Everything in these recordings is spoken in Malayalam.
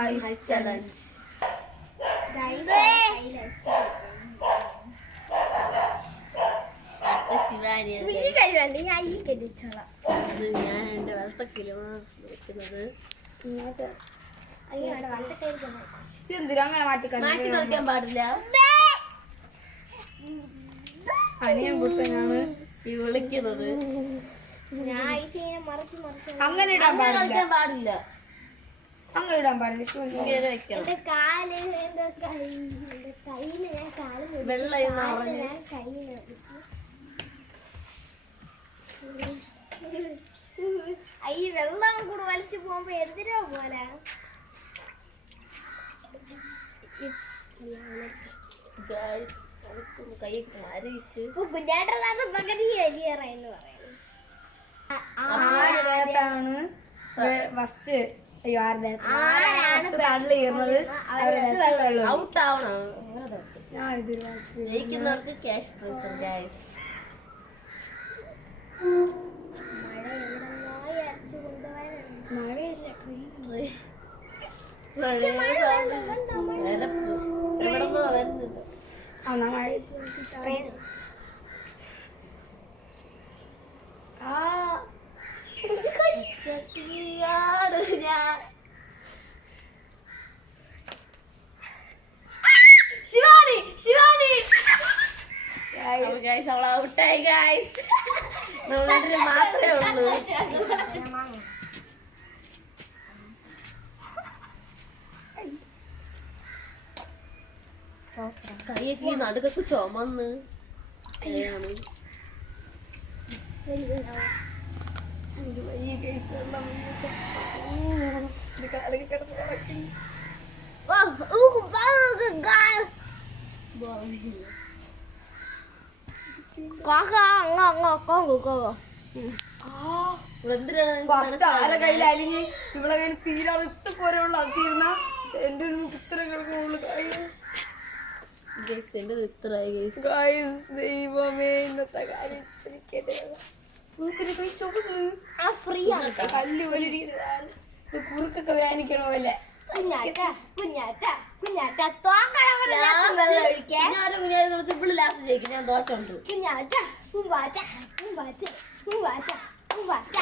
ഐസ് ചലഞ്ച് ഈ കൈ വേണ്ട ഞാൻ ഈ കൈ ഞാൻ എന്റെ വലത്തെ കിലോ വെക്കുന്നത്. എന്തിനാ അങ്ങനെ മാറ്റി മാറ്റി പാടില്ല. അനിയൻ കുട്ടനാണ് ഈ വിളിക്കുന്നത്. അങ്ങനെ ഇടാൻ പാടില്ല. അങ്ങനെ ഇടാൻ പാടില്ല. ഈ വെള്ളം കൂടെ വലിച്ചു പോകുമ്പോ എന്തിനാ പോലെ? ഗായ്സ് നമുക്ക് കൈ അരിച്ച് കുഞ്ഞാട്ടതാണ് പകുതി എലിയറയെന്ന് പറയുന്നത്. ആരുടേതാണ് ഫസ്റ്റ് അയ്യോ ആരുടെ? ഔട്ട് ആവണം ജയിക്കുന്നവർക്ക് ക്യാഷ് പ്രൈസ് ഗായ്സ് മഴ ഗൈസ് അവൾ ഔട്ടായി ഗൈസ് നമ്മുടെ മാത്രമേ ഉള്ളൂ കൈയൊക്കെ ഈ നടുക്കൊക്കെ ചുമന്ന്. ഏതാണ് എനിക്ക് വലിയ കേസ് വെള്ളം വന്നിട്ട്. ഇത് കാലിൽ കിടന്ന് കിടക്കുന്നു. ഇവിടെ. ദൈവമേ കൈ ഫ്രീ ആണ് കല്ല് പോലെ കുറുക്കൊക്കെ വേദനിക്കണ പോലെ കുഞ്ഞാറ്റ കുഞ്ഞാറ്റ കുഞ്ഞാറ്റ Last വെള്ളം ഒഴിക്കാൻ കുഞ്ഞാറ് കുഞ്ഞാറ് നിർത്തി ഇവൾ ലാസ്റ്റ് ജയിക്കും ഞാൻ തോറ്റുണ്ട് കുഞ്ഞാറ്റ പൂമ്പാറ്റ പൂമ്പാറ്റ പൂമ്പാറ്റ പൂമ്പാറ്റ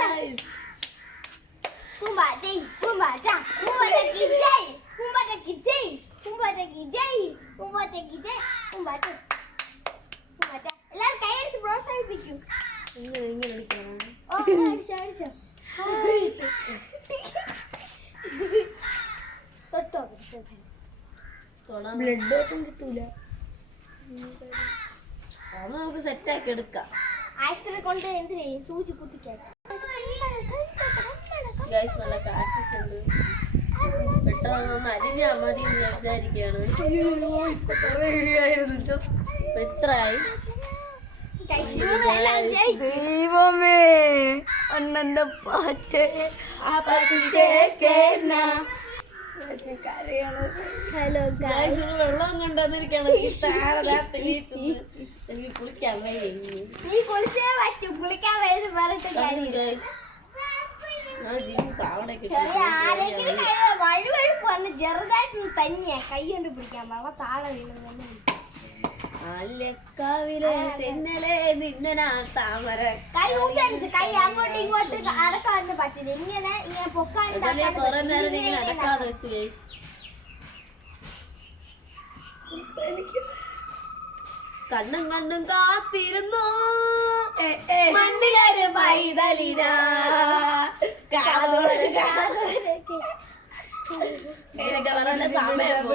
Guys, പൂമ്പാറ്റ പൂമ്പാറ്റ പൂമ്പാറ്റക്ക് ജയ് പൂമ്പാറ്റക്ക് ജയ് പൂമ്പാറ്റക്ക് ജയ് പൂമ്പാറ്റക്ക് ജയ് പൂമ്പാറ്റ പൂമ്പാറ്റ എല്ലാവരും കൈയടിച്ച് പ്രോത്സാഹിപ്പിക്കൂ ഇങ്ങനെ ഇങ്ങനെ ഓ അടിച്ചോ അടിച്ചോ ബ്ലഡ് ഒട്ടും കിട്ടൂല. അത് നമുക്ക് സെറ്റ് ആക്കി എടുക്കാം. ഐസ്ക്രീം കൊണ്ട് എന്ത് ചെയ്യും സൂചി കുത്തിക്കാൻ ഗൈസ് നല്ല കാറ്റൊക്കെയുണ്ട് പെട്ടെന്ന് ഒന്ന് മതി വിചാരിക്കുകയാണ്. ഇത്രയായി. ദൈവമേ അണ്ണന്റെ പാറ്റ് ആ പാട്ടിന്റെ കരയാണ് ഹലോ വെള്ളം കണ്ടെന്നിരിക്കണം എനിക്ക് കുളിക്കാൻ നീ കുളിച്ചേ പറ്റൂ. കുളിക്കാൻ പറഞ്ഞിട്ട് ചെറുതായിട്ട് തന്നെയാ. കൈ കൊണ്ട് പിടിക്കാൻ താഴെ വീണു അല്ലക്കാവിലെ തെന്നലെ നിന്നനാ താമര കൈ കൈ അങ്ങോട്ട് ഇങ്ങോട്ട് അടക്കാനും പറ്റില്ല. ഇങ്ങനെ നേരം ഇങ്ങനെ അടക്കാതെ വെച്ച് കണ്ണും കണ്ണും കാത്തിരുന്നു. മണ്ണിലൊരു പൈതലിന കാതോരൊക്കെ. പറഞ്ഞ സമയം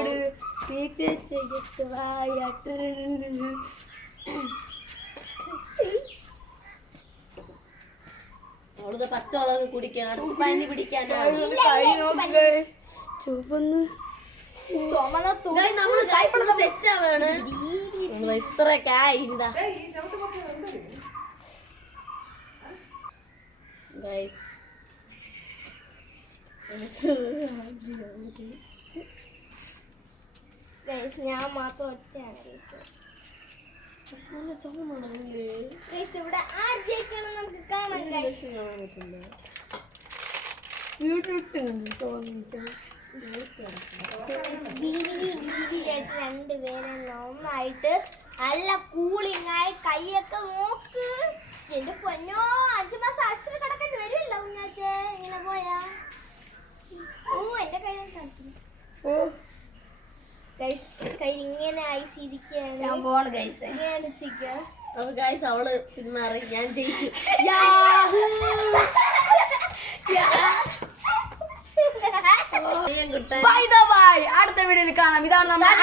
പോകും. പച്ചവളൊക്കെ കുടിക്കാൻ അടുത്ത് പനി പിടിക്കാനാണ് ചുവന്ന് നമ്മൾ set ആവാണ്. ആയി ഇതാ. Guys. ഞാൻ മാത്രം ഒറ്റയാണ് ഇവിടെ ആര് ജയിക്കണം നമുക്ക് കാണാൻ രണ്ടുപേരെ നന്നായിട്ട് നല്ല കൂളിംഗ് ആയി കൈയൊക്കെ നോക്ക്. എന്റെ പൊന്നോ അഞ്ചു മാസം അച്ഛന് കിടക്കേണ്ടി വരുമല്ലോ കുഞ്ഞാച്ചേ. ഇങ്ങനെ പോയാ. ഓ എന്റെ കൈ ഓ. ഇങ്ങനെ ഞാൻ പോണ് ഗൈസ് ഇങ്ങനെ ചിക്ക അപ്പൊ ഗായ്സ് അവൾ പിന്മാറി ഞാൻ ജയിച്ചു. അടുത്ത വീഡിയോയിൽ കാണാം. ഇതാണ് നമ്മുടെ